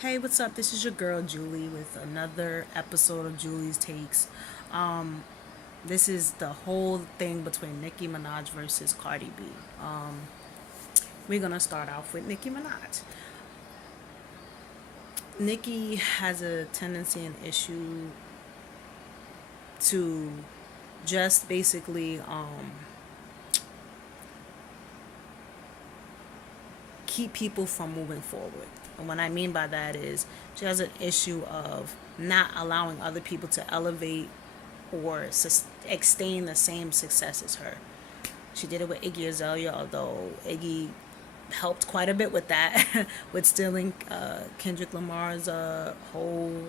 Hey, what's up? This is your girl Julie with another episode of Julie's Takes. Um, this is the whole thing between Nicki Minaj versus Cardi B. We're gonna start off with Nicki Minaj. Nicki has a tendency and issue to just basically keep people from moving forward. And what I mean by that is she has an issue of not allowing other people to elevate or extend the same success as her. She did it with Iggy Azalea, although Iggy helped quite a bit with that, with stealing Kendrick Lamar's whole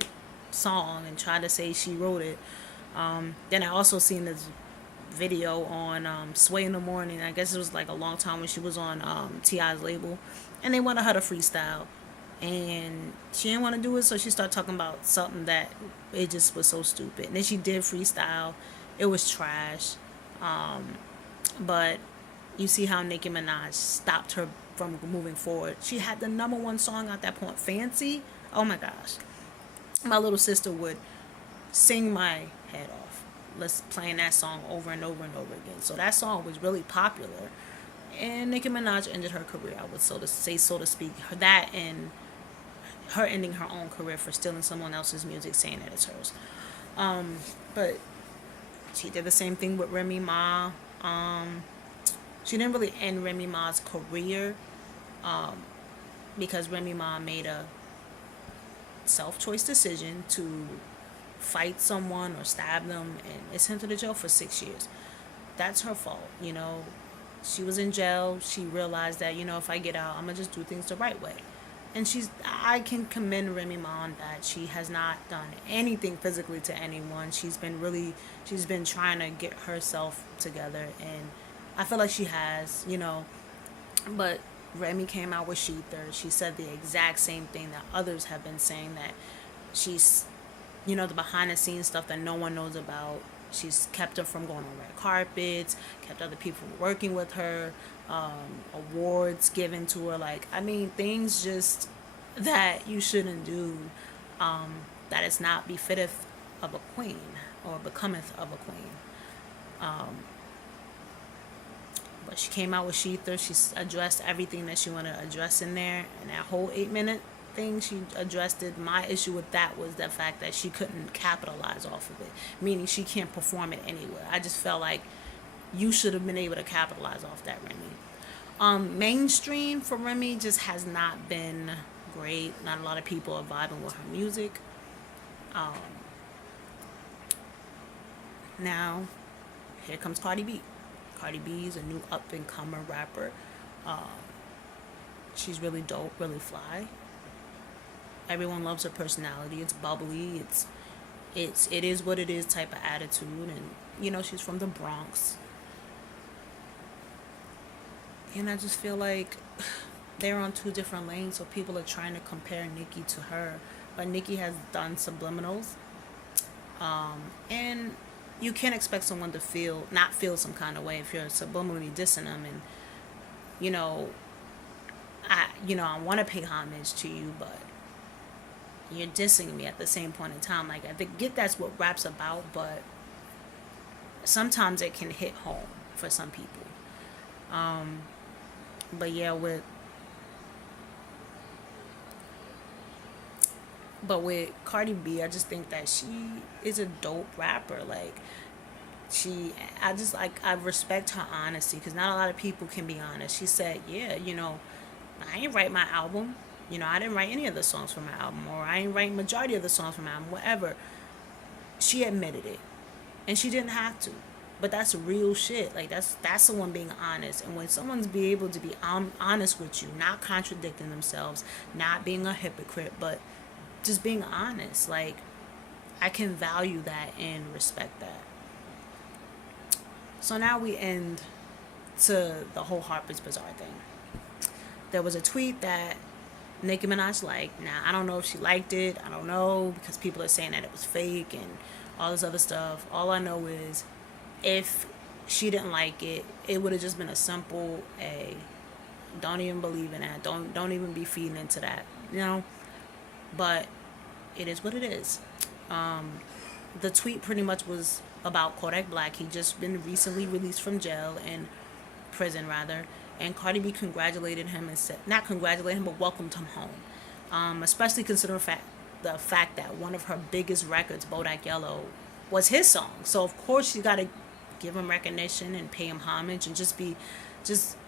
song and trying to say she wrote it. Then I also seen this video on Sway in the Morning. I guess it was like a long time when she was on T.I.'s label, and they wanted her to freestyle, and she didn't want to do it, so she started talking about something that it just was so stupid. And then she did freestyle. It was trash, but you see how Nicki Minaj stopped her from moving forward. She had the number one song at that point, Fancy. Oh my gosh. My little sister would sing my head off. Let's playing that song over and over and over again. So that song was really popular. And Nicki Minaj ended her career, I would so to speak. That and her ending her own career for stealing someone else's music, saying that it's hers. But she did the same thing with Remy Ma. She didn't really end Remy Ma's career because Remy Ma made a self-choice decision to fight someone or stab them and is sent to the jail for 6 years. That's her fault, you know. She was in jail. She realized that, if I get out, I'm gonna just do things the right way. And I can commend Remy Ma on that. She has not done anything physically to anyone. She's been trying to get herself together, and I feel like she has, but Remy came out with Sheether. She said the exact same thing that others have been saying, that she's, the behind the scenes stuff that no one knows about. She's kept her from going on red carpets, kept other people from working with her, awards given to her. Like, I mean, things just that you shouldn't do, that is not befitteth of a queen or becometh of a queen. But she came out with Sheether. She addressed everything that she wanted to address in there. And that whole 8 minute thing, she addressed it. My issue with that was the fact that she couldn't capitalize off of it, meaning she can't perform it anywhere. I just felt like you should have been able to capitalize off that, Remy. Mainstream for Remy just has not been great. Not a lot of people are vibing with her music. Um, Now, here comes Cardi B. Cardi B is a new up and comer rapper. Um, she's really dope, really fly. Everyone loves her personality. It's bubbly. It is what it is type of attitude, and she's from the Bronx. And I just feel like they're on two different lanes, so people are trying to compare Nicki to her, but Nicki has done subliminals, and you can't expect someone to not feel some kind of way if you're subliminally dissing them. And you know I want to pay homage to you, but you're dissing me at the same point in time. Like, I get that's what rap's about, but sometimes it can hit home for some people. But yeah, with Cardi B, I just think that she is a dope rapper. Like, I respect her honesty, because not a lot of people can be honest. She said, yeah, I ain't write my album. I didn't write any of the songs for my album, or I ain't write majority of the songs for my album, whatever. She admitted it, and she didn't have to. But that's real shit. Like, that's someone being honest. And when someone's be able to be honest with you, not contradicting themselves, not being a hypocrite, but just being honest, like, I can value that and respect that. So now we end to the whole Harper's Bazaar thing. There was a tweet that Nicki Minaj liked. Now, I don't know if she liked it. I don't know, because people are saying that it was fake and all this other stuff. All I know is, if she didn't like it, it would have just been a simple A. Don't even believe in that. Don't even be feeding into that. But it is what it is. The tweet pretty much was about Kodak Black. He just been recently released from jail and prison rather, and Cardi B congratulated him and said, not congratulated him, but welcomed him home. Especially considering the fact that one of her biggest records, Bodak Yellow, was his song. So of course you got to give him recognition and pay him homage and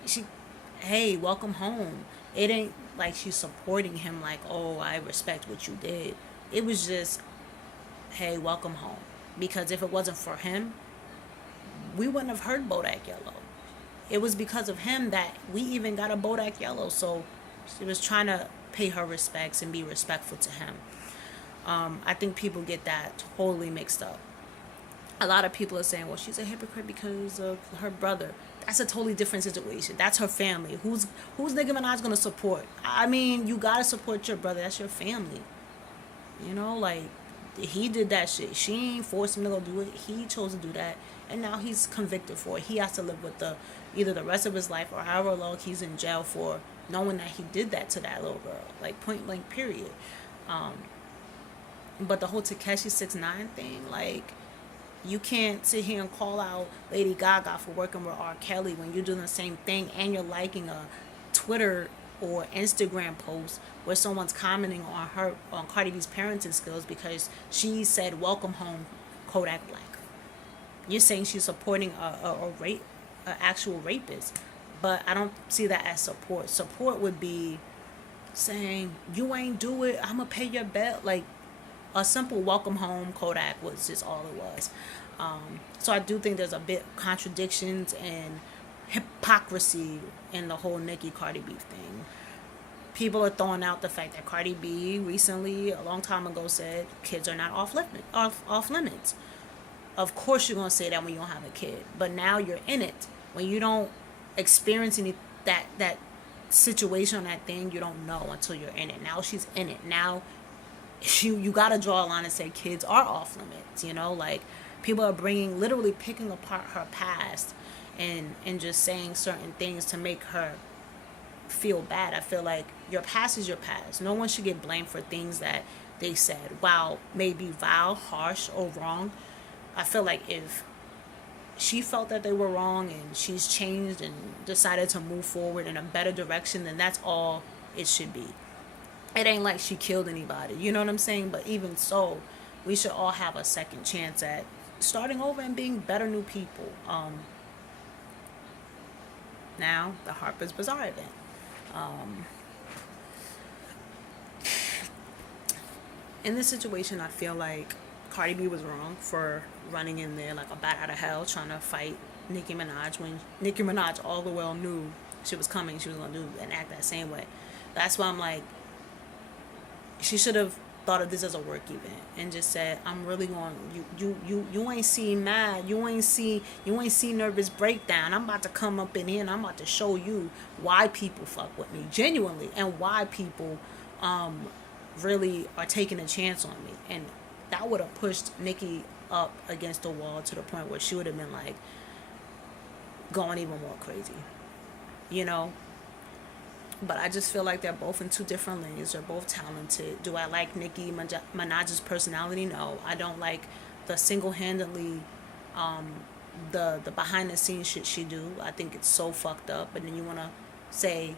she, hey, welcome home. It ain't like she's supporting him like, oh, I respect what you did. It was just, hey, welcome home. Because if it wasn't for him, we wouldn't have heard Bodak Yellow. It was because of him that we even got a Bodak Yellow. So she was trying to pay her respects and be respectful to him. I think people get that totally mixed up. A lot of people are saying, well, she's a hypocrite because of her brother. That's a totally different situation. That's her family. Who's Nicki Minaj gonna support? I mean, you gotta support your brother. That's your family. You know, like, he did that shit. She ain't forced him to go do it. He chose to do that, and now he's convicted for it. He has to live with either the rest of his life or however long he's in jail for, knowing that he did that to that little girl, like, point blank, period. But the whole Tekashi 6ix9ine thing, like, you can't sit here and call out Lady Gaga for working with R. Kelly when you're doing the same thing and you're liking a Twitter or Instagram post where someone's commenting on Cardi B's parenting skills because she said welcome home Kodak Black. You're saying she's supporting a actual rapist, but I don't see that as support. Support would be saying you ain't do it, I'm gonna pay your bet. Like, a simple welcome home Kodak was just all it was. So I do think there's a bit contradictions and hypocrisy in the whole Nicki Cardi B thing. People are throwing out the fact that Cardi B recently, a long time ago, said kids are not off limits. Of course you're gonna say that when you don't have a kid, but now you're in it. When you don't experience any that situation on that thing, you don't know until you're in it. Now she's in it. Now you gotta draw a line and say kids are off limits. You know, like, people are literally picking apart her past and just saying certain things to make her feel bad. I feel like your past is your past. No one should get blamed for things that they said, while maybe vile, harsh, or wrong. I feel like if she felt that they were wrong and she's changed and decided to move forward in a better direction, then that's all it should be. It ain't like she killed anybody, you know what I'm saying? But even so, we should all have a second chance at starting over and being better new people. Now, the Harper's Bazaar event. In this situation, I feel like Cardi B was wrong for running in there like a bat out of hell, trying to fight Nicki Minaj when Nicki Minaj all the well knew she was coming, she was going to do and act that same way. That's why I'm like, she should have thought of this as a work event and just said, I'm really going, you ain't see mad, you ain't see nervous breakdown. I'm about to come up in here and I'm about to show you why people fuck with me genuinely and why people really are taking a chance on me. And that would have pushed Nicki up against the wall to the point where she would have been like going even more crazy, you know. But I just feel like they're both in two different lanes. They're both talented. Do I like Nicki Minaj's personality? No. I don't like the single-handedly, the behind-the-scenes shit she do. I think it's so fucked up. But then you want to say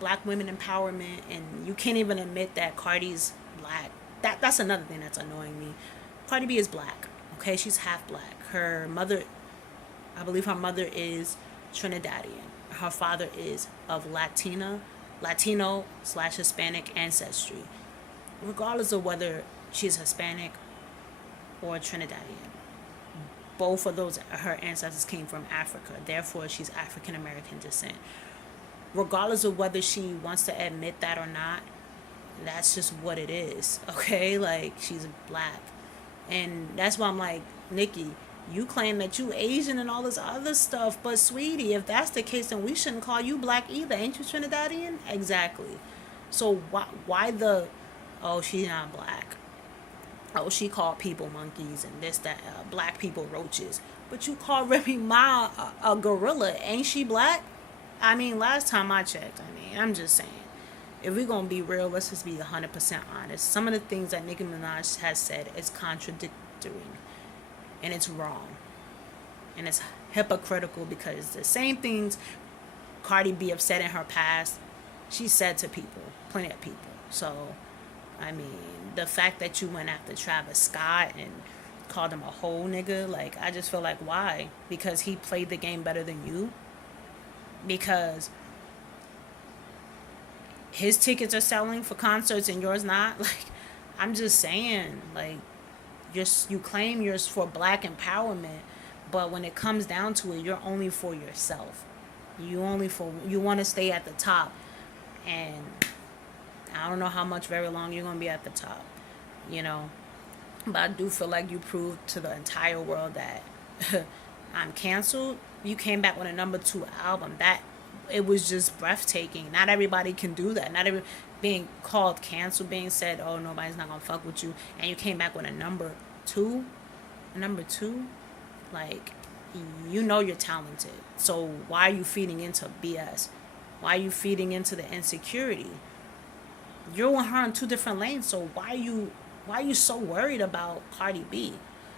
black women empowerment, and you can't even admit that Cardi's black. That's another thing that's annoying me. Cardi B is black. Okay, she's half black. Her mother, I believe her mother is Trinidadian. Her father is of Latino/Hispanic ancestry. Regardless of whether she's Hispanic or Trinidadian, both of those, her ancestors came from Africa. Therefore, she's African American descent. Regardless of whether she wants to admit that or not, that's just what it is. Okay, like, she's black, and that's why I'm like, Nicki, you claim that you Asian and all this other stuff, but sweetie, if that's the case, then we shouldn't call you black either. Ain't you Trinidadian? Exactly. So why oh, she's not black. Oh, she called people monkeys and this, that, black people roaches. But you call Remy Ma a gorilla. Ain't she black? I mean, last time I checked, I'm just saying. if we're gonna be real, let's just be 100% honest. Some of the things that Nicki Minaj has said is contradictory, and it's wrong, and it's hypocritical because the same things Cardi B have said in her past, she said to people, plenty of people. So, I mean, the fact that you went after Travis Scott and called him a whole nigga, like, I just feel like, why? Because he played the game better than you? Because his tickets are selling for concerts and yours not? Like, I'm just saying, like, you claim you're for black empowerment, but when it comes down to it, you're only for yourself. You want to stay at the top, and I don't know how much very long you're gonna be at the top, you know. But I do feel like you proved to the entire world that I'm canceled. You came back with a number 2 album. That it was just breathtaking. Not everybody can do that. Not every being called canceled, being said, oh, nobody's not gonna fuck with you, and you came back with a number two. Like, you know you're talented. So why are you feeding into BS? Why are you feeding into the insecurity? You're with her in 2 different lanes. So why are you so worried about Cardi B?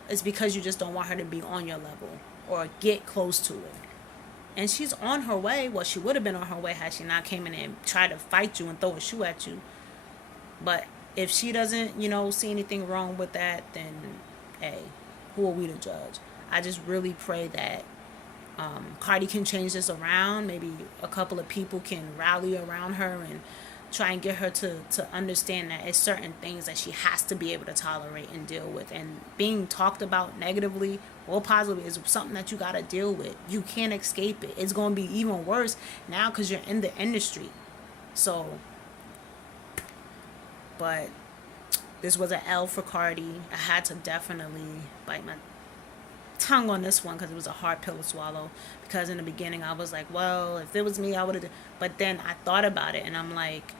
It's because you just don't want her to be on your level or get close to it. And she's on her way. Well, she would have been on her way had she not came in and tried to fight you and throw a shoe at you. But if she doesn't, see anything wrong with that, then hey, who are we to judge? I just really pray that Cardi can change this around. Maybe a couple of people can rally around her and try and get her to understand that it's certain things that she has to be able to tolerate and deal with. And being talked about negatively or positively is something that you got to deal with. You can't escape it. It's going to be even worse now because you're in the industry. So, but this was an L for Cardi. I had to definitely bite my tongue on this one because it was a hard pill to swallow, because in the beginning I was like, well, if it was me I would have, but then I thought about it and I'm like,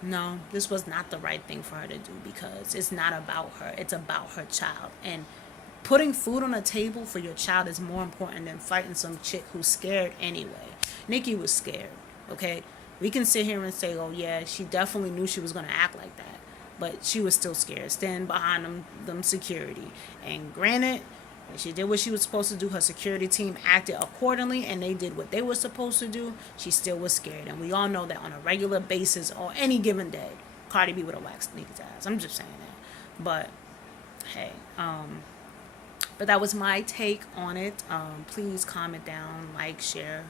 no, this was not the right thing for her to do, because it's not about her, it's about her child. And putting food on the table for your child is more important than fighting some chick who's scared anyway. Nicki was scared, okay? We can sit here and say, oh yeah, she definitely knew she was going to act like that, but she was still scared, standing behind them security. And granted, she did what she was supposed to do. Her security team acted accordingly, and they did what they were supposed to do. She still was scared, and we all know that on a regular basis or any given day, Cardi B would have waxed Nicki's ass. I'm just saying that. But hey, but that was my take on it. Please comment down, like, share.